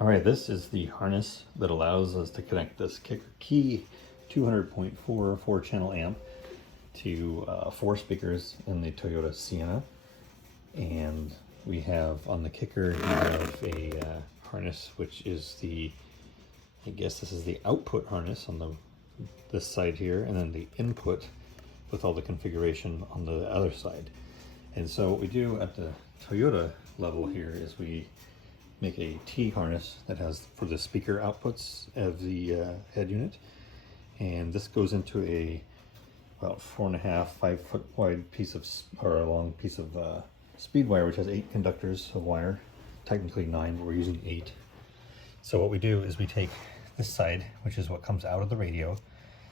All right, this is the harness that allows us to connect this Kicker Key 200.4 4-channel amp to 4 speakers in the Toyota Sienna. And we have on the Kicker, you have a harness, which is the, I guess this is the output harness on this side here, and then the input with all the configuration on the other side. And so what we do at the Toyota level here is we make a T harness that has for the speaker outputs of the head unit, and this goes into a about 4.5, 5 foot wide piece of, or a long piece of speed wire, which has 8 conductors of wire, technically 9, but we're using 8. So what we do is we take this side, which is what comes out of the radio.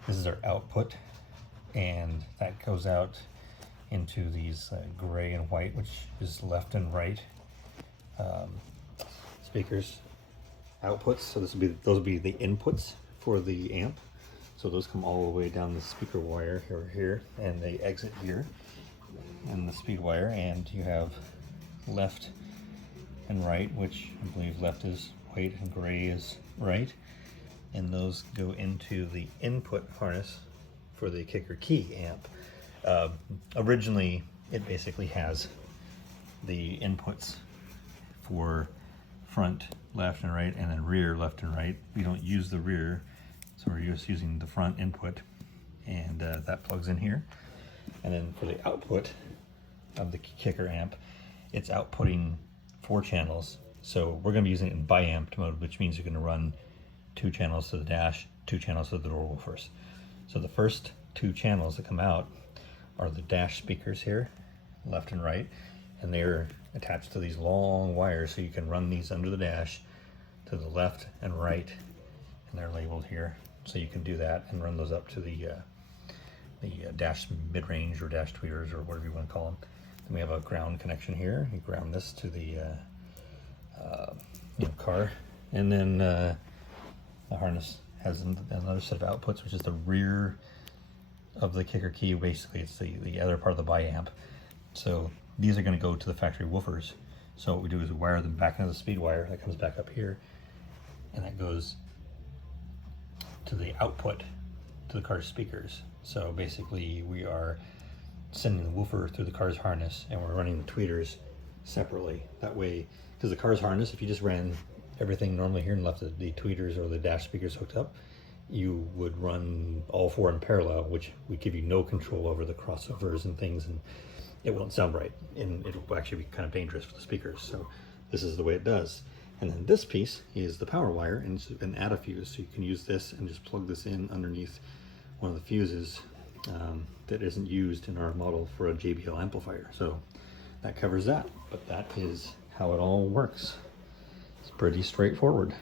This is our output, and that goes out into these gray and white, which is left and right speakers outputs. So those will be the inputs for the amp. So those come all the way down the speaker wire here, and they exit here in the speed wire. And you have left and right, which I believe left is white and gray is right. And those go into the input harness for the Kicker Key amp. Originally, it basically has the inputs for front, left and right, and then rear, left and right. We don't use the rear, so we're just using the front input, and that plugs in here. And then for the output of the Kicker amp, it's outputting 4 channels. So we're going to be using it in bi-amped mode, which means you're going to run 2 channels to the dash, 2 channels to the door woofers. So the first 2 channels that come out are the dash speakers here, left and right, and they're attached to these long wires, so you can run these under the dash to the left and right, and they're labeled here, so you can do that and run those up to the dash mid-range or dash tweeters or whatever you want to call them. Then we have a ground connection here. You ground this to the car, and then the harness has another set of outputs, which is the rear of the Kicker Key. Basically, it's the other part of the bi-amp. So these are going to go to the factory woofers. So what we do is we wire them back into the speed wire that comes back up here, and that goes to the output to the car's speakers. So basically we are sending the woofer through the car's harness, and we're running the tweeters separately. That way, because the car's harness, if you just ran everything normally here and left the tweeters or the dash speakers hooked up, you would run all 4 in parallel, which would give you no control over the crossovers and things, and it won't sound right, and it'll actually be kind of dangerous for the speakers. So this is the way it does. And then this piece is the power wire, and it's an add a fuse, so you can use this and just plug this in underneath one of the fuses that isn't used in our model for a JBL amplifier. So that covers that, but that is how it all works. It's pretty straightforward.